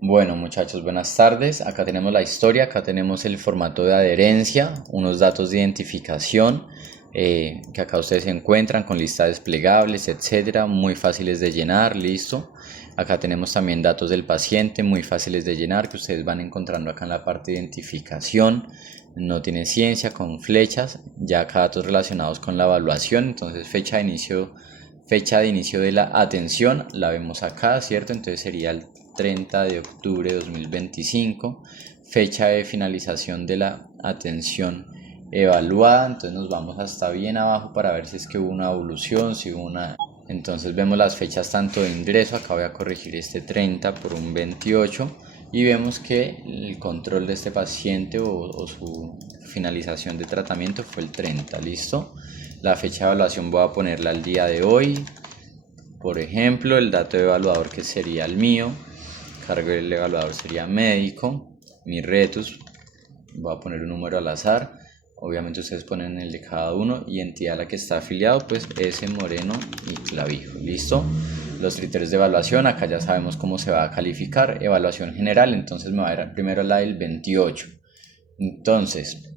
Bueno, muchachos, buenas tardes. Acá tenemos la historia, acá tenemos el formato de adherencia, unos datos de identificación que acá ustedes encuentran con listas desplegables, etcétera, muy fáciles de llenar, listo. Acá tenemos también datos del paciente, muy fáciles de llenar, que ustedes van encontrando acá en la parte de identificación. No tiene ciencia, con flechas, ya acá datos relacionados con la evaluación, entonces fecha de inicio de la atención, la vemos acá, ¿cierto? Entonces sería el 30 de octubre de 2025, fecha de finalización de la atención evaluada, entonces nos vamos hasta bien abajo para ver si es que hubo una evolución, si hubo una... Entonces vemos las fechas tanto de ingreso, acá voy a corregir este 30 por un 28 y vemos que el control de este paciente o su finalización de tratamiento fue el 30, ¿listo? La fecha de evaluación voy a ponerla al día de hoy. Por ejemplo, el dato de evaluador que sería el mío, cargo del evaluador sería médico, mi retus, voy a poner un número al azar, obviamente ustedes ponen el de cada uno y entidad a la que está afiliado, pues S, Moreno y Clavijo, ¿listo? Los criterios de evaluación, acá ya sabemos cómo se va a calificar, evaluación general, entonces me va a ir primero la del 28. Entonces,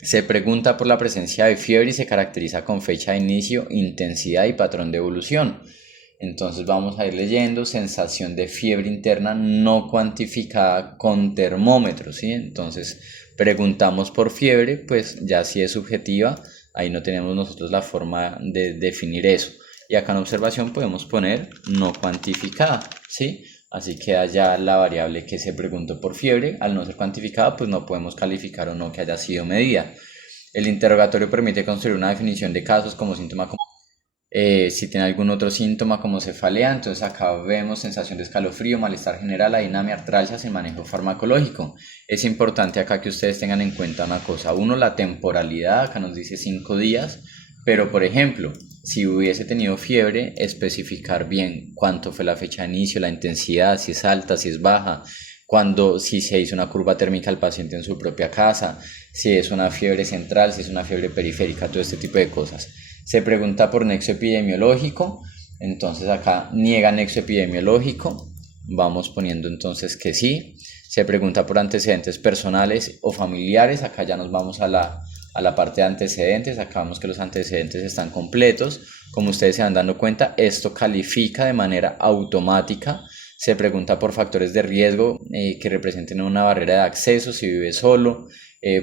se pregunta por la presencia de fiebre y se caracteriza con fecha de inicio, intensidad y patrón de evolución. Entonces vamos a ir leyendo sensación de fiebre interna no cuantificada con termómetro, ¿sí? Entonces preguntamos por fiebre, pues ya si es subjetiva, ahí no tenemos nosotros la forma de definir eso. Y acá en observación podemos poner no cuantificada, ¿sí? Así queda ya la variable que se preguntó por fiebre. Al no ser cuantificada, pues no podemos calificar o no que haya sido medida. El interrogatorio permite construir una definición de casos como síntoma. Si tiene algún otro síntoma como cefalea, entonces acá vemos sensación de escalofrío, malestar general, adinamia, artralgia sin manejo farmacológico. Es importante acá que ustedes tengan en cuenta una cosa. Uno, la temporalidad, acá nos dice 5 días, pero por ejemplo, si hubiese tenido fiebre, especificar bien cuánto fue la fecha de inicio, la intensidad, si es alta, si es baja, si se hizo una curva térmica al paciente en su propia casa, si es una fiebre central, si es una fiebre periférica, todo este tipo de cosas. Se pregunta por nexo epidemiológico, entonces acá niega nexo epidemiológico, vamos poniendo entonces que sí. Se pregunta por antecedentes personales o familiares, acá ya nos vamos a la parte de antecedentes, acá vemos que los antecedentes están completos. Como ustedes se van dando cuenta, esto califica de manera automática. Se pregunta por factores de riesgo que representen una barrera de acceso, si vive solo,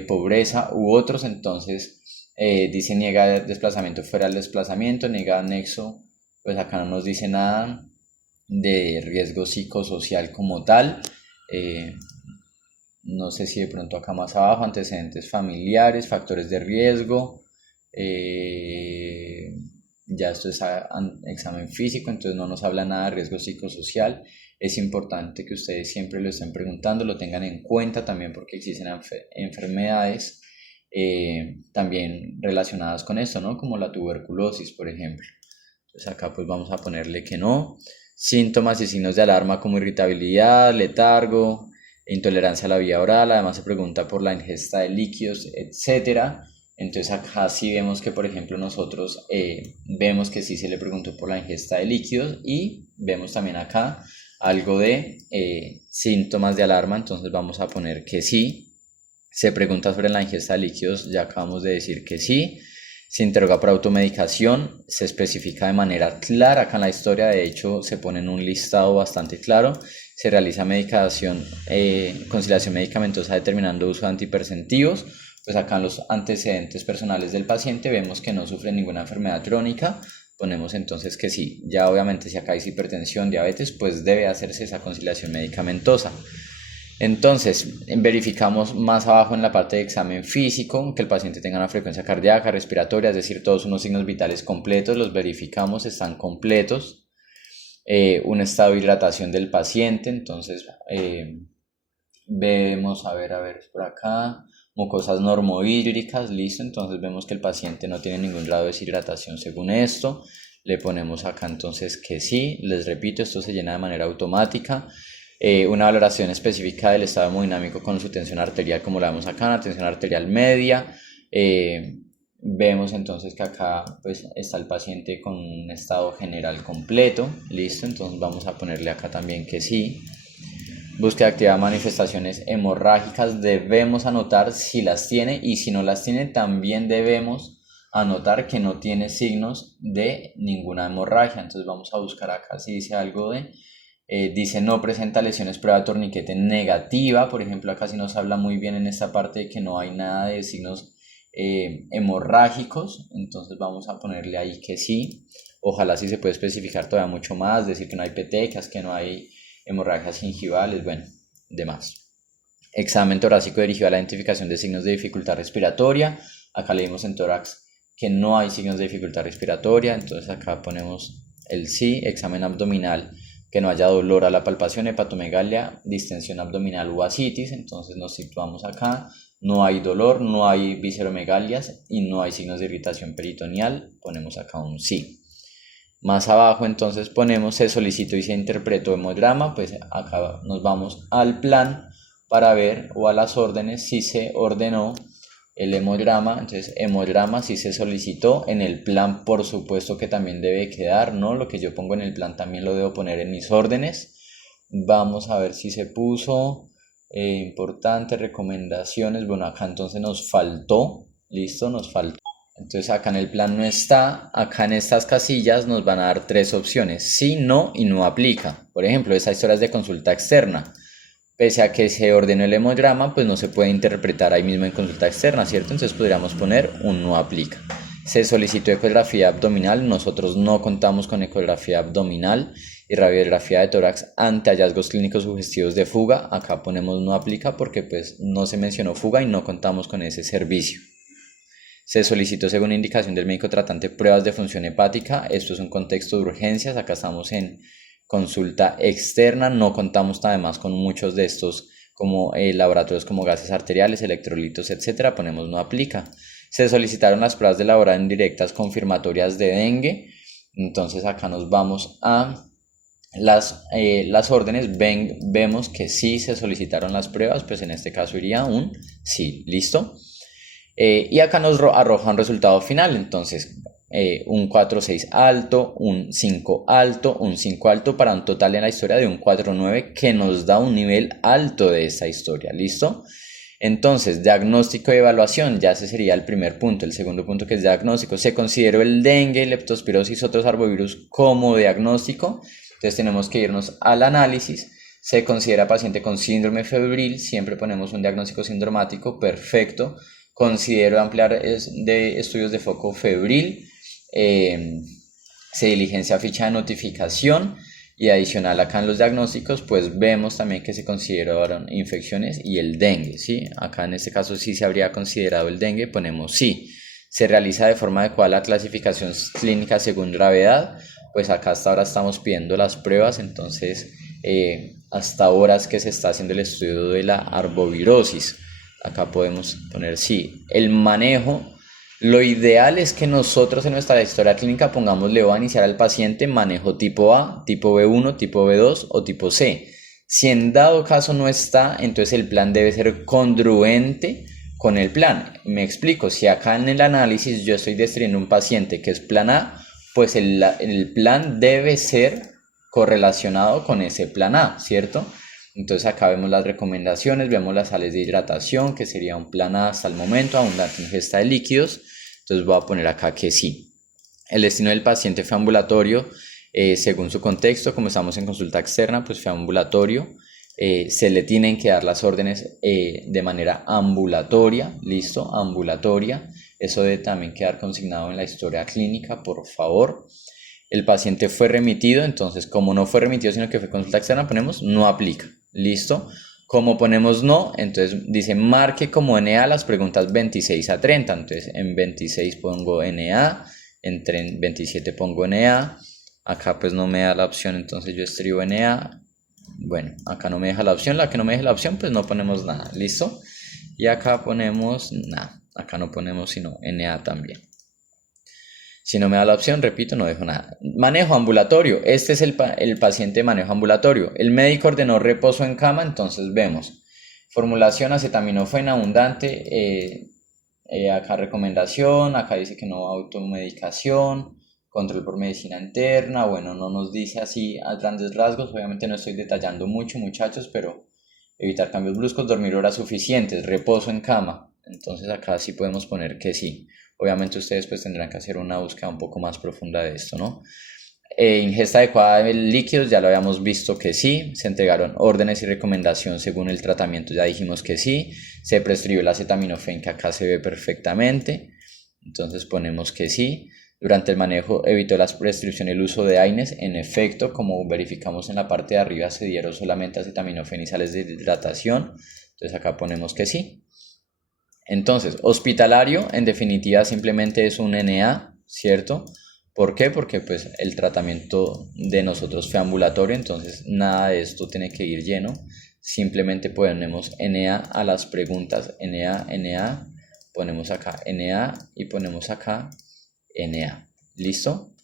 pobreza u otros, entonces dice niega desplazamiento fuera del desplazamiento, niega anexo, pues acá no nos dice nada de riesgo psicosocial como tal. Eh, no sé si de pronto acá más abajo, antecedentes familiares, factores de riesgo. eh, ya esto es examen físico, entonces no nos habla nada de riesgo psicosocial. Es importante que ustedes siempre lo estén preguntando, lo tengan en cuenta también porque existen enfermedades también relacionadas con esto, ¿no? Como la tuberculosis, por ejemplo. Entonces acá pues vamos a ponerle que no. Síntomas y signos de alarma como irritabilidad, letargo, intolerancia a la vía oral. Además se pregunta por la ingesta de líquidos, etcétera. Entonces acá sí vemos que, por ejemplo, nosotros vemos que sí se le preguntó por la ingesta de líquidos y vemos también acá algo de síntomas de alarma. Entonces vamos a poner que sí. Se pregunta sobre la ingesta de líquidos, ya acabamos de decir que sí. Se interroga por automedicación, se especifica de manera clara acá en la historia, de hecho se pone en un listado bastante claro. Se realiza conciliación medicamentosa determinando uso de antihipertensivos. Pues acá en los antecedentes personales del paciente vemos que no sufre ninguna enfermedad crónica, ponemos entonces que sí. Ya obviamente si acá hay hipertensión, diabetes, pues debe hacerse esa conciliación medicamentosa. Entonces, verificamos más abajo en la parte de examen físico que el paciente tenga una frecuencia cardíaca, respiratoria, es decir, todos unos signos vitales completos, los verificamos, están completos. Un estado de hidratación del paciente, entonces vemos, a ver, es por acá, mucosas normohídricas, listo, entonces vemos que el paciente no tiene ningún grado de deshidratación según esto. Le ponemos acá entonces que sí, les repito, esto se llena de manera automática. Una valoración específica del estado hemodinámico con su tensión arterial, como la vemos acá, la tensión arterial media. Vemos entonces que acá pues está el paciente con un estado general completo, listo, entonces vamos a ponerle acá también que sí. Búsqueda activa de manifestaciones hemorrágicas, debemos anotar si las tiene, y si no las tiene también debemos anotar que no tiene signos de ninguna hemorragia. Entonces vamos a buscar acá si dice algo de, dice no presenta lesiones, prueba de torniquete negativa. Por ejemplo, acá sí nos habla muy bien en esta parte de que no hay nada de signos hemorrágicos, entonces vamos a ponerle ahí que sí. Ojalá sí se puede especificar todavía mucho más, decir que no hay petecas, que no hay hemorragias gingivales, bueno, demás. Examen torácico dirigido a la identificación de signos de dificultad respiratoria. Acá leímos en tórax que no hay signos de dificultad respiratoria, entonces acá ponemos el sí. Examen abdominal, que no haya dolor a la palpación, hepatomegalia, distensión abdominal u ascitis, entonces nos situamos acá. No hay dolor, no hay visceromegalias y no hay signos de irritación peritoneal, ponemos acá un sí. Más abajo entonces ponemos se solicitó y se interpretó hemograma, pues acá nos vamos al plan para ver, o a las órdenes, si se ordenó el hemograma. Entonces hemograma si se solicitó, en el plan por supuesto que también debe quedar, ¿no? Lo que yo pongo en el plan también lo debo poner en mis órdenes. Vamos a ver si se puso. Importantes recomendaciones, bueno, acá entonces nos faltó, listo, nos faltó. Entonces acá en el plan no está, acá en estas casillas nos van a dar tres opciones, sí, no y no aplica. Por ejemplo, esa historia es de consulta externa. Pese a que se ordenó el hemograma, pues no se puede interpretar ahí mismo en consulta externa, ¿cierto? Entonces podríamos poner un no aplica. Se solicitó ecografía abdominal, nosotros no contamos con ecografía abdominal, y radiografía de tórax ante hallazgos clínicos sugestivos de fuga. Acá ponemos no aplica porque pues no se mencionó fuga y no contamos con ese servicio. Se solicitó según indicación del médico tratante pruebas de función hepática. Esto es un contexto de urgencias. Acá estamos en consulta externa. No contamos además con muchos de estos como laboratorios como gases arteriales, electrolitos, etc. Ponemos no aplica. Se solicitaron las pruebas de laboratorio indirectas confirmatorias de dengue. Entonces acá nos vamos a las órdenes, vemos que sí se solicitaron las pruebas, pues en este caso iría un sí, listo. Y acá nos arroja un resultado final, entonces un 4-6 alto, un 5 alto, un 5 alto, para un total en la historia de un 4-9 que nos da un nivel alto de esta historia, listo. Entonces, diagnóstico y evaluación, ya ese sería el primer punto. El segundo punto, que es diagnóstico, se consideró el dengue, leptospirosis, otros arbovirus como diagnóstico. Entonces tenemos que irnos al análisis. Se considera paciente con síndrome febril, siempre ponemos un diagnóstico sindromático, perfecto. Considero ampliar de estudios de foco febril. Se diligencia ficha de notificación, y adicional acá en los diagnósticos pues vemos también que se consideraron infecciones y el dengue, ¿sí? Acá en este caso sí se habría considerado el dengue, ponemos sí. Se realiza de forma adecuada la clasificación clínica según gravedad, pues acá hasta ahora estamos pidiendo las pruebas, entonces hasta ahora es que se está haciendo el estudio de la arbovirosis. Acá podemos poner sí. El manejo, lo ideal es que nosotros en nuestra historia clínica pongamos le voy a iniciar al paciente manejo tipo A, tipo B1, tipo B2 o tipo C. Si en dado caso no está, entonces el plan debe ser congruente con el plan. Me explico, si acá en el análisis yo estoy describiendo un paciente que es plan A, pues el plan debe ser correlacionado con ese plan A, ¿cierto? Entonces acá vemos las recomendaciones, vemos las sales de hidratación, que sería un plan A hasta el momento, abundante ingesta de líquidos. Entonces voy a poner acá que sí. El destino del paciente fue ambulatorio, según su contexto, como estamos en consulta externa, pues fue ambulatorio. Se le tienen que dar las órdenes de manera ambulatoria, listo, ambulatoria. Eso debe también quedar consignado en la historia clínica, por favor. El paciente fue remitido, entonces como no fue remitido sino que fue consulta externa, ponemos no aplica, listo. Como ponemos no, entonces dice marque como NA las preguntas 26 a 30, entonces en 26 pongo NA, en 27 pongo NA, acá pues no me da la opción, entonces yo escribo NA. Bueno, acá no me deja la opción, la que no me deja la opción pues no ponemos nada, listo. Y acá ponemos nada, acá no ponemos sino NA también. Si no me da la opción, repito, no dejo nada. Manejo ambulatorio. Este es el paciente de manejo ambulatorio. El médico ordenó reposo en cama, entonces vemos. Formulación acetaminofén abundante. Acá recomendación, acá dice que no automedicación. control por medicina interna, bueno, no nos dice así a grandes rasgos, obviamente no estoy detallando mucho, muchachos, pero evitar cambios bruscos, dormir horas suficientes, reposo en cama, entonces acá sí podemos poner que sí. Obviamente ustedes pues tendrán que hacer una búsqueda un poco más profunda de esto, ¿no? Ingesta adecuada de líquidos, ya lo habíamos visto que sí. Se entregaron órdenes y recomendación según el tratamiento, ya dijimos que sí. Se prescribió la acetaminofén, que acá se ve perfectamente, entonces ponemos que sí. Durante el manejo evitó las prescripciones el uso de AINES, en efecto, como verificamos en la parte de arriba se dieron solamente acetaminofén y sales de hidratación, entonces acá ponemos que sí. Entonces, hospitalario, en definitiva, simplemente es un NA, ¿cierto? ¿Por qué? Porque pues el tratamiento de nosotros fue ambulatorio, entonces nada de esto tiene que ir lleno. Simplemente ponemos NA a las preguntas, NA, ponemos acá NA y ponemos acá NA. ¿Listo?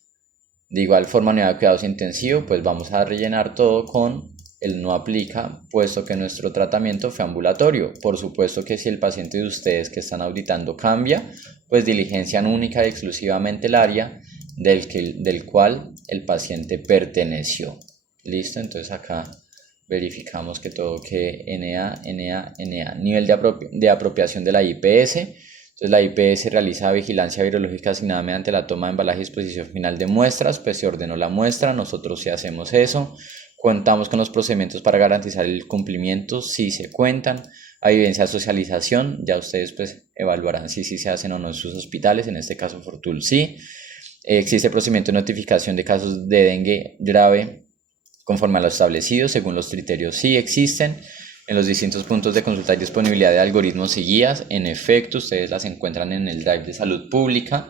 De igual forma, unidad de cuidados intensivos, pues vamos a rellenar todo con el no aplica, puesto que nuestro tratamiento fue ambulatorio. Por supuesto que si el paciente de ustedes que están auditando cambia, pues diligencian única y exclusivamente el área del cual el paciente perteneció. ¿Listo? Entonces acá verificamos que todo quede NA. Nivel de apropiación de la IPS. Entonces la IPS realiza vigilancia virológica asignada mediante la toma de embalaje y disposición final de muestras, pues se ordenó la muestra, nosotros sí hacemos eso. Contamos con los procedimientos para garantizar el cumplimiento, sí se cuentan. Hay evidencia de socialización, ya ustedes pues evaluarán si se hacen o no en sus hospitales, en este caso Fortul sí. Existe procedimiento de notificación de casos de dengue grave conforme a lo establecido, según los criterios sí existen. En los distintos puntos de consulta y disponibilidad de algoritmos y guías, en efecto, ustedes las encuentran en el Drive de Salud Pública.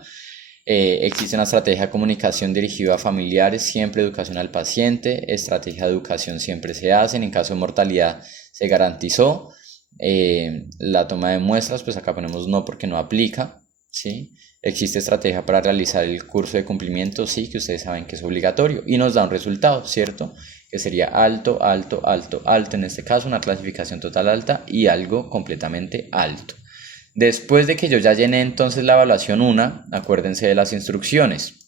Existe una estrategia de comunicación dirigida a familiares, siempre educación al paciente, estrategia de educación siempre se hacen, en caso de mortalidad se garantizó. La toma de muestras, pues acá ponemos no porque no aplica, ¿sí? Existe estrategia para realizar el curso de cumplimiento, sí, que ustedes saben que es obligatorio y nos da un resultado, ¿cierto? Que sería alto, en este caso una clasificación total alta y algo completamente alto. Después de que yo ya llené entonces la evaluación 1, acuérdense de las instrucciones,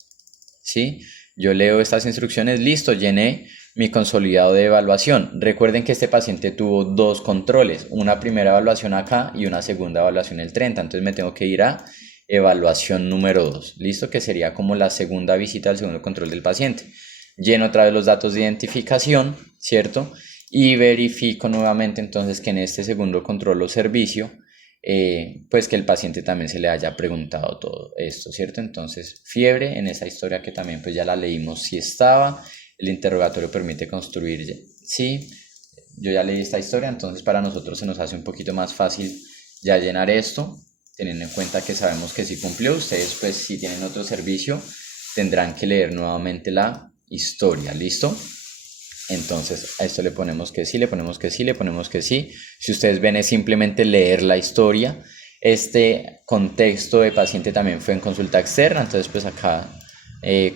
¿sí? Yo leo estas instrucciones, listo, llené mi consolidado de evaluación. Recuerden que este paciente tuvo dos controles, una primera evaluación acá y una segunda evaluación el 30, entonces me tengo que ir a evaluación número 2, listo, que sería como la segunda visita al segundo control del paciente. Lleno otra vez los datos de identificación, ¿cierto? Y verifico nuevamente entonces que en este segundo control o servicio, pues que el paciente también se le haya preguntado todo esto, ¿cierto? Entonces, fiebre, en esa historia que también pues ya la leímos, si estaba, el interrogatorio permite construir, sí, yo ya leí esta historia, entonces para nosotros se nos hace un poquito más fácil ya llenar esto, teniendo en cuenta que sabemos que sí cumplió. Ustedes pues si tienen otro servicio tendrán que leer nuevamente la historia, ¿listo? Entonces a esto le ponemos que sí, le ponemos que sí, le ponemos que sí. Si ustedes ven es simplemente leer la historia. Este contexto de paciente también fue en consulta externa, entonces pues acá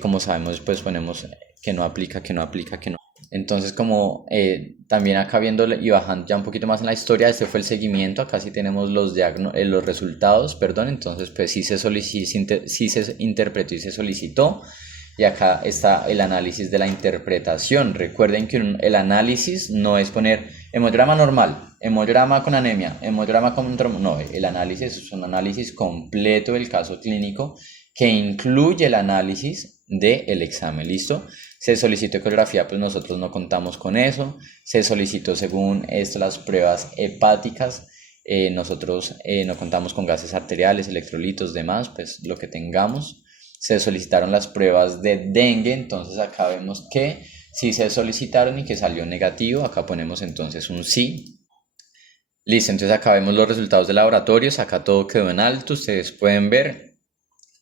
como sabemos pues ponemos que no aplica, que no aplica, que no. Entonces como también acá viendo y bajando ya un poquito más en la historia, este fue el seguimiento, acá sí tenemos los resultados, perdón, entonces pues sí se interpretó y se solicitó. Y acá está el análisis de la interpretación. Recuerden que el análisis no es poner hemograma normal, hemograma con anemia, hemograma con trombo. No, el análisis es un análisis completo del caso clínico que incluye el análisis del examen. ¿Listo? Se solicitó ecografía, pues nosotros no contamos con eso. Se solicitó según esto las pruebas hepáticas. Nosotros no contamos con gases arteriales, electrolitos, demás, pues lo que tengamos. Se solicitaron las pruebas de dengue, entonces acá vemos que sí se solicitaron y que salió negativo, acá ponemos entonces un sí. Listo, entonces acá vemos los resultados de laboratorios, acá todo quedó en alto, ustedes pueden ver.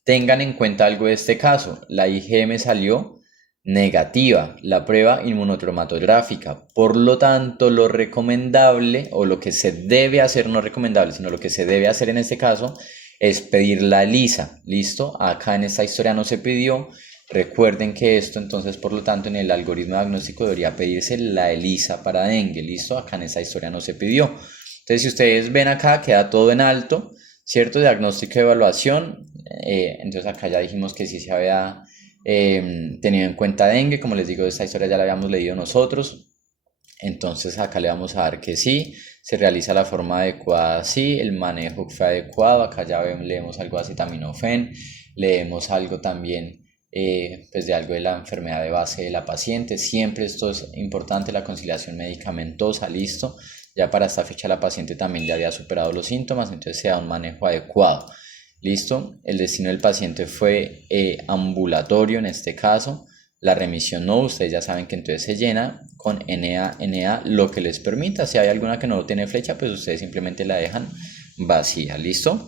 Tengan en cuenta algo de este caso, la IgM salió negativa, la prueba inmunocromatográfica, por lo tanto lo recomendable o lo que se debe hacer, no recomendable, sino lo que se debe hacer en este caso es pedir la ELISA, ¿listo? Acá en esta historia no se pidió, recuerden que esto entonces por lo tanto en el algoritmo diagnóstico debería pedirse la ELISA para dengue, ¿listo? Acá en esta historia no se pidió. Entonces si ustedes ven acá queda todo en alto, ¿cierto? Diagnóstico de evaluación, entonces acá ya dijimos que sí se había tenido en cuenta dengue, como les digo, esta historia ya la habíamos leído nosotros. Entonces acá le vamos a dar que sí, se realiza la forma adecuada, sí, el manejo fue adecuado, acá ya leemos algo de acetaminofén, leemos algo también pues de algo de la enfermedad de base de la paciente. Siempre esto es importante, la conciliación medicamentosa, listo. Ya para esta fecha la paciente también ya había superado los síntomas, entonces se da un manejo adecuado. Listo, el destino del paciente fue ambulatorio en este caso. La remisión no, ustedes ya saben que entonces se llena con NA, lo que les permita. Si hay alguna que no tiene flecha, pues ustedes simplemente la dejan vacía, ¿listo?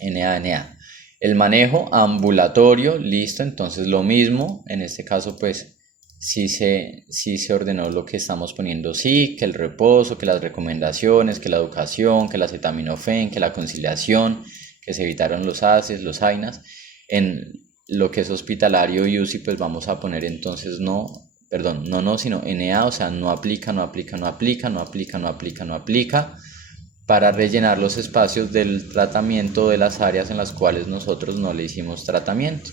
NA. El manejo ambulatorio, listo, entonces lo mismo, en este caso pues sí se ordenó lo que estamos poniendo, sí, que el reposo, que las recomendaciones, que la educación, que la acetaminofén, que la conciliación, que se evitaron los ACEs, los AINAs. En lo que es hospitalario y UCI pues vamos a poner entonces sino NA, o sea, no aplica, para rellenar los espacios del tratamiento de las áreas en las cuales nosotros no le hicimos tratamiento.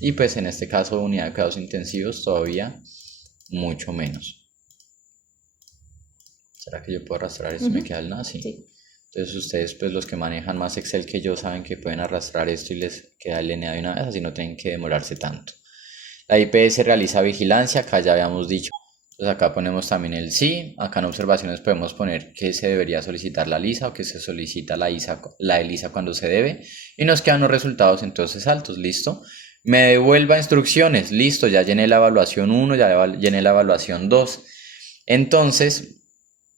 Y pues en este caso unidad de cuidados intensivos todavía mucho menos. ¿Será que yo puedo arrastrar esto? ¿Me queda el nada? Sí. Entonces ustedes pues los que manejan más Excel que yo saben que pueden arrastrar esto y les queda el NA de una vez, así no tienen que demorarse tanto. La IPS realiza vigilancia, acá ya habíamos dicho. Entonces acá ponemos también el sí, acá en observaciones podemos poner que se debería solicitar la LISA o que se solicita la ELISA cuando se debe, y nos quedan los resultados entonces altos, listo. Me devuelva instrucciones, listo, ya llené la evaluación 1, ya llené la evaluación 2. Entonces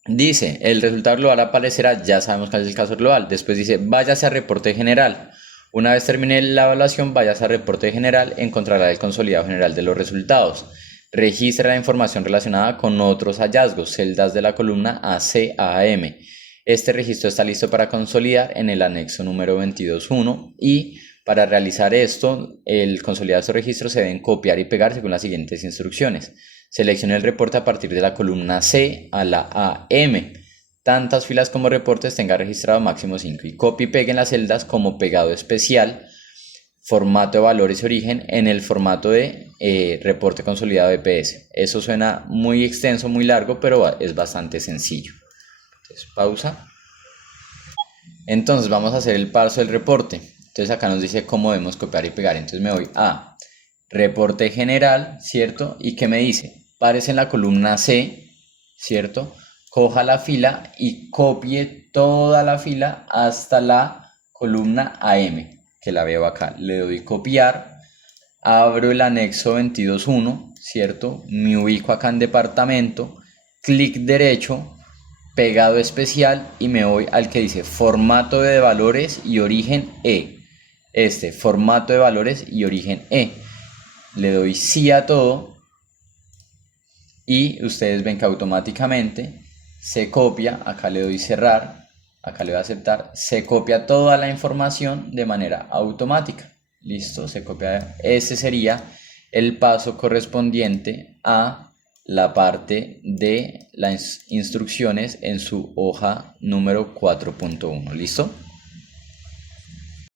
dice, el resultado global aparecerá, ya sabemos cuál es el caso global. Después dice, váyase a reporte general. Una vez termine la evaluación, váyase a reporte general, encontrará el consolidado general de los resultados. Registra la información relacionada con otros hallazgos, celdas de la columna AC a AM. Este registro está listo para consolidar en el anexo número 22.1 y para realizar esto, el consolidado de estos registros se deben copiar y pegar según las siguientes instrucciones. Seleccione el reporte a partir de la columna C a la AM. Tantas filas como reportes tenga registrado, máximo 5. Y copie y pegue en las celdas como pegado especial, formato de valores y origen en el formato de reporte consolidado de EPS. Eso suena muy extenso, muy largo, pero es bastante sencillo. Entonces, pausa. Entonces vamos a hacer el paso del reporte. Entonces acá nos dice cómo debemos copiar y pegar. Entonces me voy a reporte general, ¿cierto? ¿Y qué me dice? Párese en la columna C, ¿cierto? Coja la fila y copie toda la fila hasta la columna AM, que la veo acá. Le doy copiar, abro el anexo 22.1, ¿cierto? Me ubico acá en departamento, clic derecho, pegado especial y me voy al que dice formato de valores y origen E. Formato de valores y origen E. Le doy sí a todo y ustedes ven que automáticamente se copia, acá le doy cerrar, acá le voy a aceptar, se copia toda la información de manera automática. Listo, se copia. Ese sería el paso correspondiente a la parte de las instrucciones en su hoja número 4.1. ¿Listo?